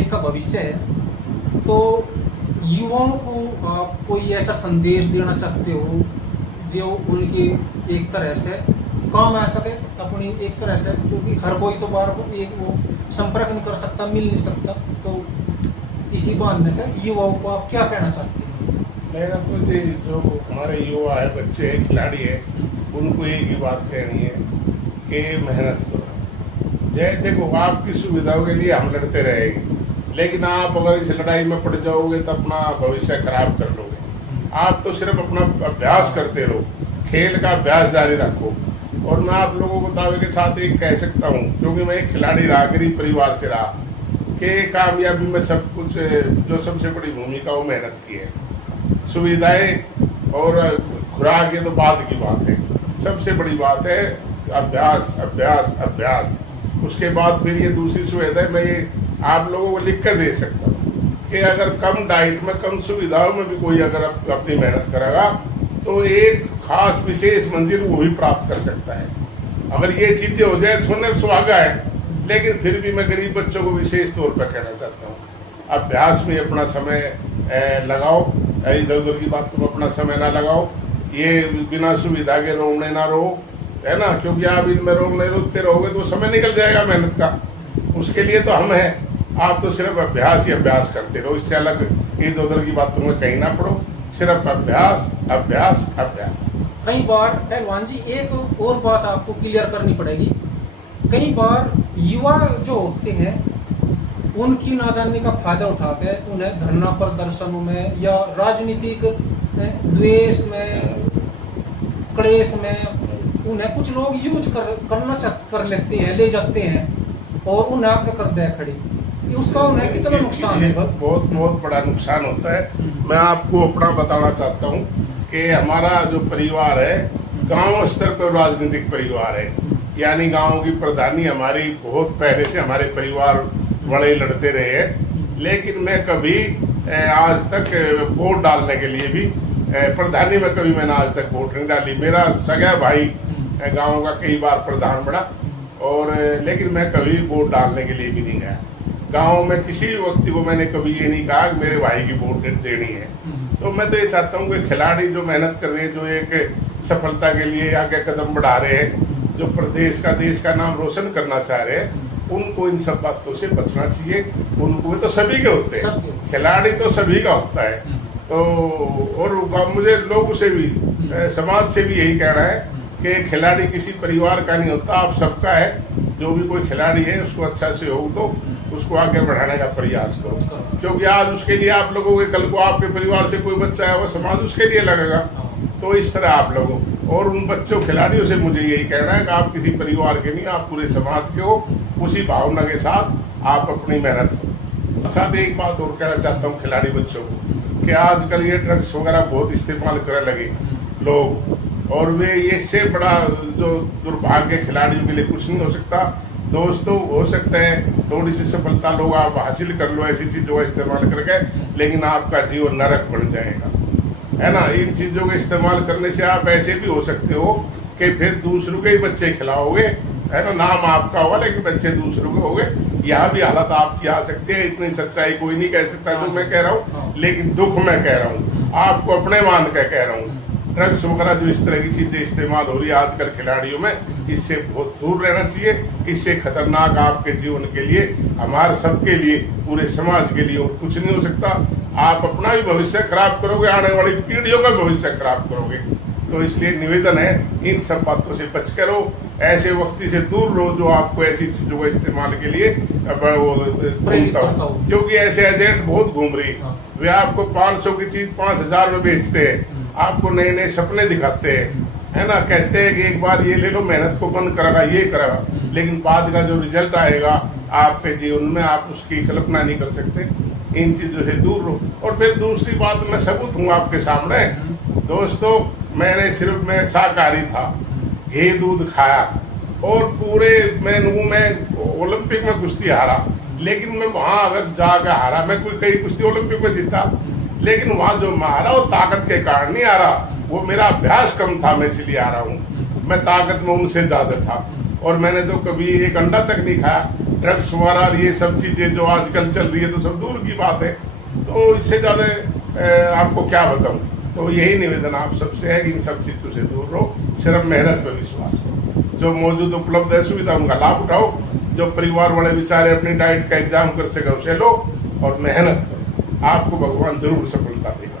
देश का भविष्य है। तो युवाओं को आप कोई ऐसा संदेश देना चाहते हो जो उनकी एक तरह से काम आ सके, अपनी एक तरह से, क्योंकि हर कोई तो बार को एक वो संपर्क नहीं कर सकता, मिल नहीं सकता, तो इसी बहाने से युवाओं को आप क्या कहना चाहते हैं? मेरा तो ये जो हमारे युवा है, बच्चे हैं, खिलाड़ी है, उनको एक ही बात कहनी है कि मेहनत करो। जय देखो, आपकी सुविधाओं के लिए हम लड़ते रहेंगे, लेकिन आप अगर इस लड़ाई में पड़ जाओगे तो अपना भविष्य खराब कर लोगे। आप तो सिर्फ अपना अभ्यास करते रहो, खेल का अभ्यास जारी रखो। और मैं आप लोगों को दावे के साथ एक कह सकता हूँ, क्योंकि मैं एक खिलाड़ी रहा, गरीब परिवार से रहा, कि कामयाबी में सब कुछ जो सबसे बड़ी भूमिका वो मेहनत की है। सुविधाएं और खुराक ये तो बाद की बात है, सबसे बड़ी बात है अभ्यास अभ्यास अभ्यास। उसके बाद फिर ये दूसरी सुविधा मैं ये आप लोगों को लिख कर दे सकता हूँ कि अगर कम डाइट में, कम सुविधाओं में भी कोई अगर अपनी मेहनत करेगा तो एक खास विशेष मंजिल वो भी प्राप्त कर सकता है। अगर ये चीजें हो जाए सुनने सुहागा है, लेकिन फिर भी मैं गरीब बच्चों को विशेष तौर पर कहना चाहता हूँ, अभ्यास में अपना समय लगाओ। इधर उधर की बात तुम अपना समय ना लगाओ, ये बिना सुविधा के रोने ना रहो, है ना, क्योंकि आप इनमें रोने रोते रहोगे तो समय निकल जाएगा मेहनत का। उसके लिए तो हम हैं, आप तो सिर्फ अभ्यास ही अभ्यास करते रहो, इससे अलग इधर उधर की बात तुम्हें कहीं ना पड़ो, सिर्फ अभ्यास अभ्यास अभ्यास। कई बार पहलवान जी एक और बात आपको क्लियर करनी पड़ेगी, कई बार युवा जो होते हैं उनकी नादानी का फायदा उठा के उन्हें धरना प्रदर्शनों में या राजनीतिक द्वेष में, क्लेश में उन्हें कुछ लोग यूज कर लेते हैं, ले जाते हैं और उन्हें आगे कर दे खड़ी। उसका उन्हें कितना नुकसान है? बहुत बहुत बड़ा नुकसान होता है। मैं आपको अपना बताना चाहता हूँ कि हमारा जो परिवार है गांव स्तर पर राजनीतिक परिवार है, यानी गांव की प्रधानी हमारी बहुत पहले से हमारे परिवार बड़े लड़ते रहे हैं, लेकिन मैं कभी आज तक वोट डालने के लिए भी प्रधानी में कभी मैंने आज तक वोट नहीं डाली। मेरा सगा भाई गांव का कई बार प्रधान बना, और लेकिन मैं कभी वोट डालने के लिए भी नहीं गया। गांव में किसी भी व्यक्ति को मैंने कभी ये नहीं कहा कि मेरे भाई की वोट देनी है। तो मैं तो ये चाहता हूँ कि खिलाड़ी जो मेहनत कर रहे हैं, जो एक सफलता के लिए आगे कदम बढ़ा रहे हैं, जो प्रदेश का, देश का नाम रोशन करना चाह रहे हैं, उनको इन सब बातों से बचना चाहिए। उनको तो सभी के होते हैं, खिलाड़ी तो सभी का होता है। तो और मुझे लोगों से भी, समाज से भी यही कहना है कि खिलाड़ी किसी परिवार का नहीं होता, आप सबका है। जो भी कोई खिलाड़ी है उसको अच्छा सहयोग दो, उसको आगे बढ़ाने का प्रयास करो, क्योंकि आज उसके लिए आप लोगों के, कल को आपके परिवार से कोई बच्चा है वो समाज उसके लिए लगेगा। तो इस तरह आप लोगों और उन बच्चों खिलाड़ियों से मुझे यही कहना है कि आप किसी परिवार के नहीं, आप पूरे समाज के हो। उसी भावना के साथ आप अपनी मेहनत करो। साथ एक बात और कहना चाहता हूँ खिलाड़ी बच्चों को कि आजकल ये ड्रग्स वगैरह बहुत इस्तेमाल करने लगे लोग, और वे इससे बड़ा जो दुर्भाग्य खिलाड़ियों के लिए कुछ नहीं हो सकता। दोस्तों, हो सकता है थोड़ी सी सफलता लोग आप हासिल कर लो ऐसी चीज़ों का इस्तेमाल करके, लेकिन आपका जीवन नरक बन जाएगा, है ना। इन चीज़ों का इस्तेमाल करने से आप ऐसे भी हो सकते हो कि फिर दूसरों के ही बच्चे खिलाओगे, है ना, नाम आपका होगा लेकिन बच्चे दूसरों के होंगे। यहाँ भी हालत आपकी आ सकती है। इतनी सच्चाई कोई नहीं कह सकता जो मैं कह रहा हूँ, लेकिन दुख मैं कह रहा हूँ, आपको अपने मान कर कह रहा हूँ। ड्रग्स वगैरह जो इस तरह की चीजें इस्तेमाल हो रही है आजकल खिलाड़ियों में, इससे बहुत दूर रहना चाहिए। इससे खतरनाक आपके जीवन के लिए, हमारे सबके लिए, पूरे समाज के लिए और कुछ नहीं हो सकता। आप अपना भी भविष्य खराब करोगे, आने वाली पीढ़ियों का भविष्य खराब करोगे। तो इसलिए निवेदन है, इन सब बातों से बच कर रहो, ऐसे व्यक्ति से दूर रहो जो आपको ऐसी चीजों का इस्तेमाल के लिए घूमता हो, क्योंकि ऐसे एजेंट बहुत घूम रही। वे आपको 500 की चीज 5000 में बेचते हैं, आपको नए नए सपने दिखाते हैं, है ना, कहते हैं कि एक बार ये ले लो, मेहनत को बंद करेगा, ये करेगा, लेकिन बाद का जो रिजल्ट आएगा आपके जीवन में आप उसकी कल्पना नहीं कर सकते। इन चीजों से दूर रहो। और फिर दूसरी बात, मैं सबूत हूँ आपके सामने दोस्तों, मैंने सिर्फ मैं शाकाहारी था, घी दूध खाया, और पूरे मैं ओलंपिक में कुश्ती हारा, लेकिन मैं वहां अगर जाकर हारा, मैं कोई कई कुश्ती ओलंपिक में जीता, लेकिन वहां जो मैं हारा वो ताकत के कारण नहीं हारा, वो मेरा अभ्यास कम था, मैं इसलिए हारा हूँ। मैं ताकत में उनसे ज्यादा था, और मैंने तो कभी एक अंडा तक नहीं खाया, ड्रग्स वगैरह ये सब चीजें जो आजकल चल रही है तो सब दूर की बात है। तो इससे ज्यादा आपको क्या बताऊं। तो यही निवेदन आप सबसे है कि इन सब चीजों से दूर रहो, सिर्फ मेहनत पर विश्वास करो, जो मौजूद उपलब्ध है सुविधा उनका लाभ उठाओ, जो परिवार वाले बेचारे अपनी डाइट का एग्जाम कर सके उसे लो और मेहनत करो, आपको भगवान जरूर सफलता देगा।